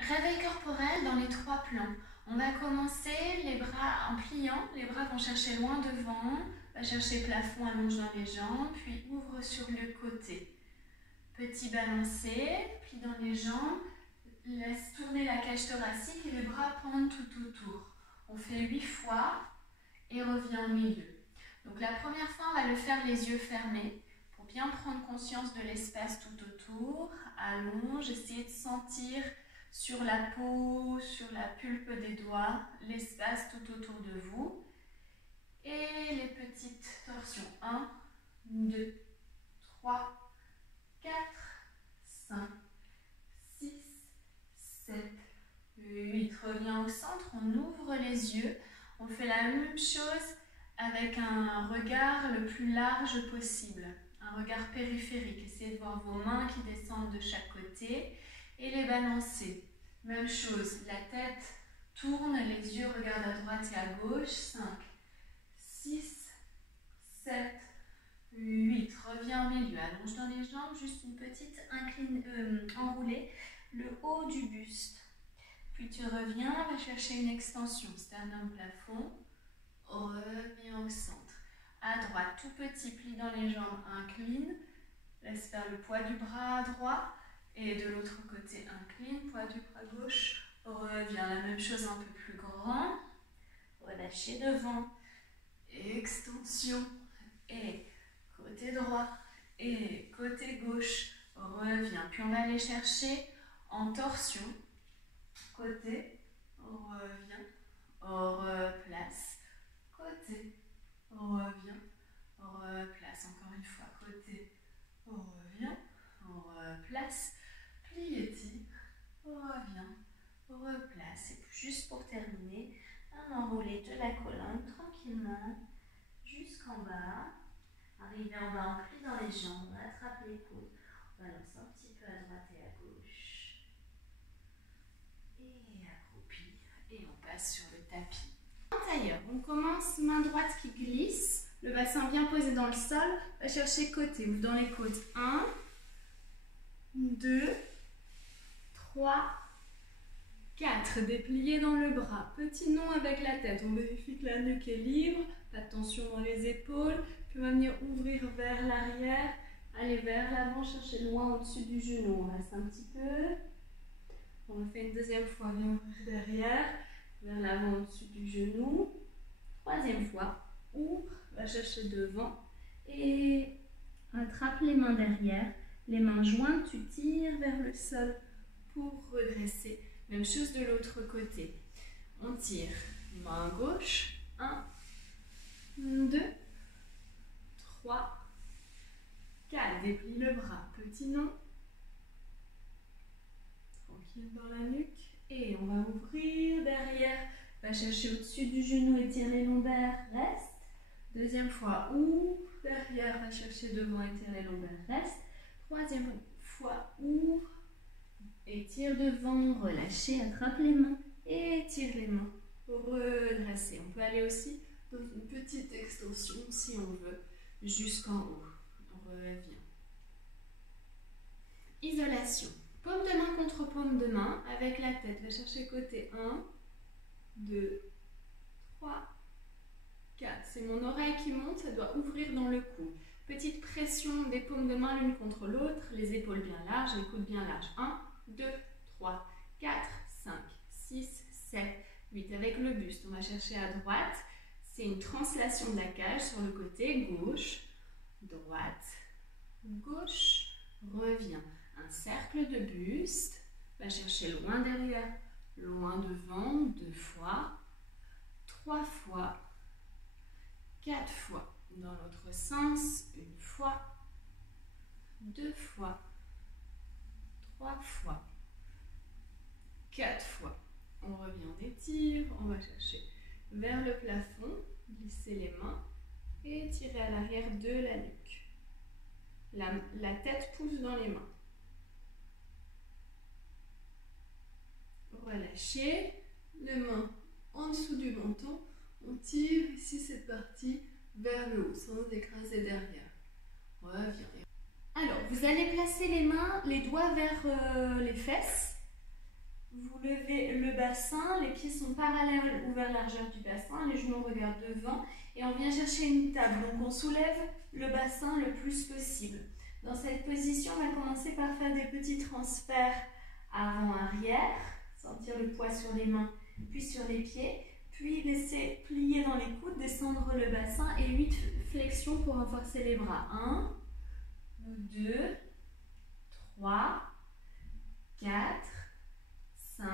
Réveil corporel dans les 3 plans. On va commencer les bras en pliant. Les bras vont chercher loin devant. Va chercher plafond, allonge dans les jambes, puis ouvre sur le côté. Petit balancé, plie dans les jambes. Laisse tourner la cage thoracique et les bras pendent tout autour. On fait 8 fois et revient au milieu. Donc la première fois, on va le faire les yeux fermés pour bien prendre conscience de l'espace tout autour. Allonge, essayez de sentir sur la peau, sur la pulpe des doigts, l'espace tout autour de vous. Et les petites torsions. 1, 2, 3, 4, 5, 6, 7, 8. Reviens au centre, on ouvre les yeux. On fait la même chose avec un regard le plus large possible. Un regard périphérique. Essayez de voir vos mains qui descendent de chaque côté et les balancer. Même chose, la tête tourne, les yeux regardent à droite et à gauche. 5, 6, 7, 8. Reviens au milieu, allonge dans les jambes, juste une petite enroulée, le haut du buste. Puis tu reviens, va chercher une extension, sternum plafond, reviens au centre. À droite, tout petit, plie dans les jambes, incline, laisse faire le poids du bras droit. Et de l'autre côté, incline, poids du bras gauche, reviens. La même chose un peu plus grand. Relâchez devant. Extension. Et côté droit. Et côté gauche. Reviens. Puis on va aller chercher en torsion. Côté. Reviens. Replace. Côté. Reviens. Replace. Encore une fois. Côté. Reviens. Replace. Plie, étire, reviens, replace. Et puis juste pour terminer, un enroulé de la colonne tranquillement jusqu'en bas. Arrivez en bas, on plie dans les jambes, on attrape les coudes, on balance un petit peu à droite et à gauche. Et accroupi. Et on passe sur le tapis. En tailleur, on commence main droite qui glisse, le bassin bien posé dans le sol, va chercher côté, ouvre dans les côtes. 1, 2, 3, 4. Déplié dans le bras. Petit nom avec la tête. On vérifie que la nuque est libre. Pas de tension dans les épaules. Puis on va venir ouvrir vers l'arrière. Aller vers l'avant, chercher loin au-dessus du genou. On reste un petit peu. On le fait une deuxième fois. Viens ouvrir derrière. Vers l'avant au-dessus du genou. Troisième fois. Ouvre. Va chercher devant. Et attrape les mains derrière. Les mains jointes, tu tires vers le sol pour redresser. Même chose de l'autre côté. On tire. Main gauche. 1, 2, 3, 4. Déplie le bras. Petit nom. Tranquille dans la nuque. Et on va ouvrir derrière. Va chercher au-dessus du genou, étire les lombaires. Reste. Deuxième fois. Ouvre. Derrière, va chercher devant, étire les lombaires. Reste. Troisième fois, ouvre, étire devant, relâchez, attrape les mains, étire les mains, redressez. On peut aller aussi dans une petite extension si on veut, jusqu'en haut. On revient. Isolation. Paume de main contre paume de main, avec la tête. Va chercher côté 1, 2, 3, 4. C'est mon oreille qui monte, ça doit ouvrir dans le cou. Petite pression des paumes de main l'une contre l'autre, les épaules bien larges, les coudes bien larges. 1, 2, 3, 4, 5, 6, 7, 8. Avec le buste, on va chercher à droite. C'est une translation de la cage sur le côté gauche, droite, gauche, revient. Un cercle de buste, va chercher loin derrière, loin devant, 2 fois, 3 fois, 4 fois. Dans l'autre sens, 1 fois, 2 fois, 3 fois, 4 fois. On revient, on étire, on va chercher vers le plafond, glisser les mains et tirer à l'arrière de la nuque. La tête pousse dans les mains. Relâchez, les mains en dessous du menton, on tire, ici c'est parti, vers le haut, sans écraser derrière. Reviens. Alors, vous allez placer les mains, les doigts vers les fesses. Vous levez le bassin, les pieds sont parallèles ou vers la largeur du bassin, les genoux regardent devant et on vient chercher une table. Donc on soulève le bassin le plus possible. Dans cette position, on va commencer par faire des petits transferts avant-arrière, sentir le poids sur les mains puis sur les pieds, puis laisser plier dans les coudes, descendre le bassin et 8 flexions pour renforcer les bras. 1, 2, 3, 4, 5,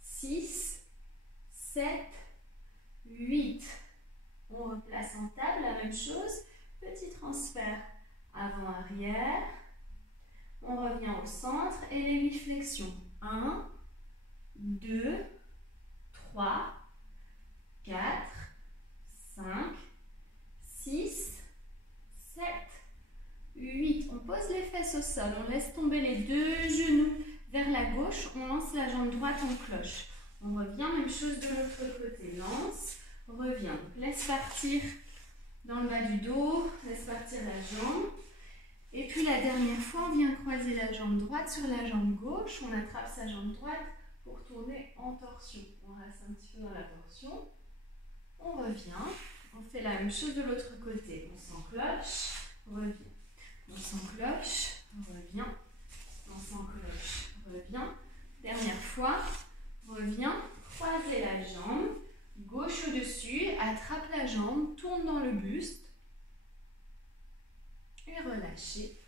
6, 7, 8. On replace en table, la même chose. Petit transfert avant-arrière. On revient au centre et les 8 flexions. 1, 2, 3, 4, 5, 6, 7, 8. On pose les fesses au sol. On laisse tomber les deux genoux vers la gauche. On lance la jambe droite en cloche. On revient, même chose de l'autre côté. Lance, revient. Laisse partir dans le bas du dos. Laisse partir la jambe. Et puis la dernière fois, on vient croiser la jambe droite sur la jambe gauche. On attrape sa jambe droite pour tourner en torsion. On reste un petit peu dans la torsion. On revient. On fait la même chose de l'autre côté. On s'encloche, revient. On s'encloche, revient. On s'encloche, revient. Dernière fois, revient. Croisez la jambe. Gauche au-dessus. Attrape la jambe. Tourne dans le buste. Et relâchez.